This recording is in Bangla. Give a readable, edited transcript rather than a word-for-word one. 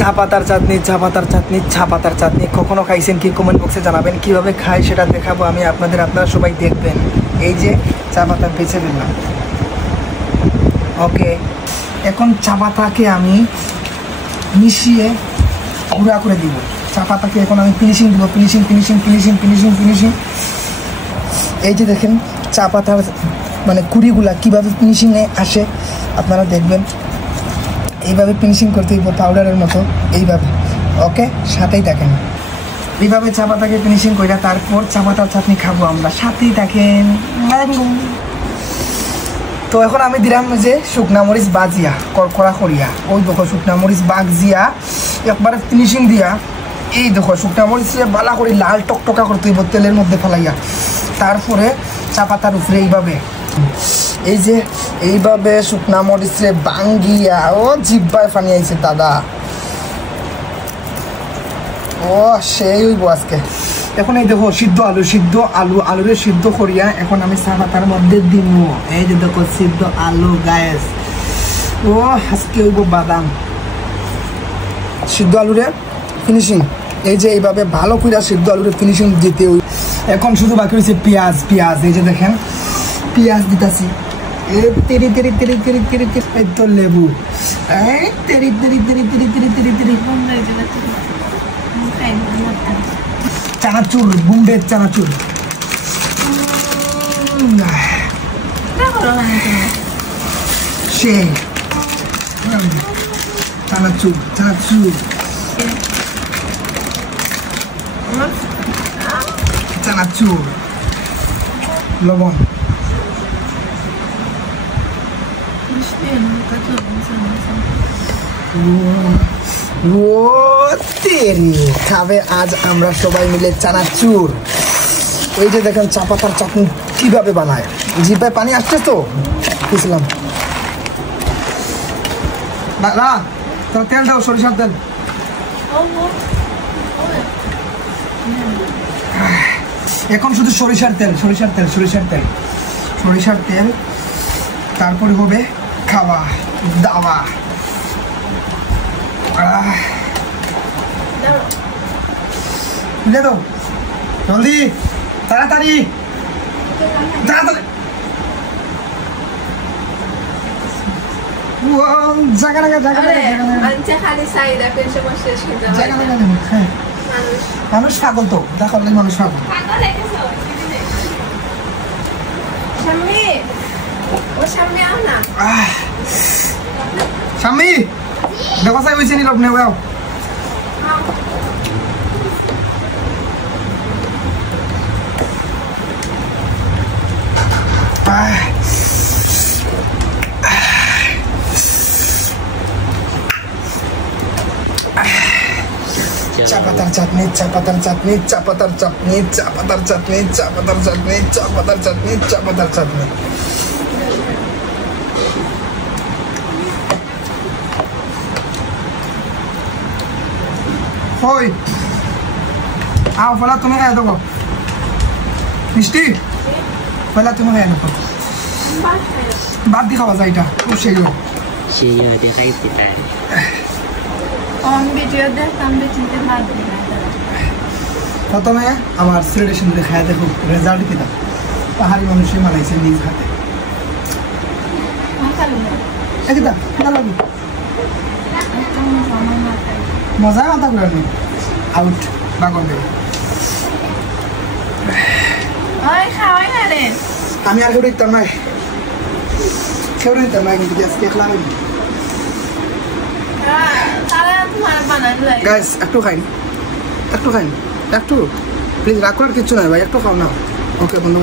চা পাতার চাটনি, চা পাতার চাটনি, চা পাতার চাটনি কখনো খাইছেন কি? কমেন্ট বক্সে জানাবেন। কিভাবে খাই সেটা দেখাবো আমি আপনাদের, আপনারা সবাই দেখবেন। এই যে চা পাতা বেছে দিলাম, ওকে। এখন চা পাতাকে আমি মিশিয়ে গুঁড়া করে দিব। চা পাতাকে এখন আমি ফিনিশিং দিব, finishing finishing finishing finishing finishing. এই যে দেখেন চা পাতার মানে কুড়িগুলা কীভাবে ফিনিশিংয়ে আসে আপনারা দেখবেন। এইভাবে ফিনিশিং করতে দিব পাউডারের মতো, এইভাবে, ওকে। সাথেই থাকেন, এইভাবে চা পাতাকে ফিনিশিং করে তারপর চা পাতার চাটনি খাবো আমরা। সাথেই থাকেন। তো এখন আমি দিলাম যে শুকনা মরিচ বাজিয়া করকরা করিয়া, ওই দেখো শুকনা মরিচ বাজিয়া একবারে ফিনিশিং দিয়া, এই দেখো শুকনা মরিচ বালা করে লাল টকটকা করতে হইব তেলের মধ্যে ফেলাইয়া। তারপরে চা পাতার উপরে এইভাবে, এই যে এইভাবে শুকনা মরিচে বাঙ্গিয়া, ও জিব্বায় ফানি আইছে দাদা, ও সেই হইব আজকে। এখন এই দেখো সিদ্ধ আলুরে সিদ্ধ করিয়া এখন আমি চা পাতার মধ্যে দিব। এই যে দেখো সিদ্ধ আলু গায়েস, ও আজকে হইব বাদাম। সিদ্ধ আলুরে ফিনিশিং, এই যে এইভাবে ভালো করে সিদ্ধ আলুরে ফিনিশিং দিতে হই। এখন শুধু বাকি হয়েছে পেঁয়াজ। এই যে দেখেন পেঁয়াজ দিতেছি, তেরি তেরি তেরি তেরি তেরি তেরি, এই তো লেবু, এই তেরি তেরি তেরি তেরি তেরি তেরি তেরি, চানাচুর, বোম্বে চানাচুর, সেই চানাচুর চানাচুর চানাচুর, লবণ, খাবে আজ আমরা সবাই মিলে চানাচুর। এই যে দেখেন চা পাতার চাটনি কিভাবে বানায়, জিভে পানি আসছে তো বুঝলাম। দাদা তেল দাও, সরিষার তেল। এখন শুধু সরিষার তেল, সরিষার তেল, সরিষার তেল, সরিষার তেল। তারপরে হবে খাওয়া দাওয়া। বুঝলে তো, জলদি, তাড়াতাড়ি তাড়াতাড়ি। জায়গা লাগা, জায়গা লাগা, মানুষ পাগল তো, দেখালে মানুষ পাগল। স্বামী দেখো চাই হয়েছে নি লোক নেও। চা পাতার চাটনি, চা পাতার চাটনি, চা পাতার চাটনি, চা পাতার চাটনি, চা পাতার চাটনি, চা পাতার চাটনি, চা পাতার চাটনি। হই আও ফলা, তুমি খাই দেবো মিষ্টি, ফলা তুমি খাই দেবো। বাদ দি খাওয়া যায় এটা, ও সেই দেখাই পিতায় প্রথমে আমার সিলেটের মধ্যে খাই দেখো রেজাল্ট কিনা। পাহাড়ি মানুষে মানাইছে নিজ হাতে। মজা মাথা করে নি আউট বাগর দেবে। আমি আর কেউ দিতাম নাই, কেউ দিতাম নাই, কিন্তু আজকে খেলা হয়নি। গাইস একটু খাইন, একটু খাইন, একটু প্লিজ, রাগ করার কিচ্ছু নাই ভাই, একটু খাও না। ওকে বন্ধু।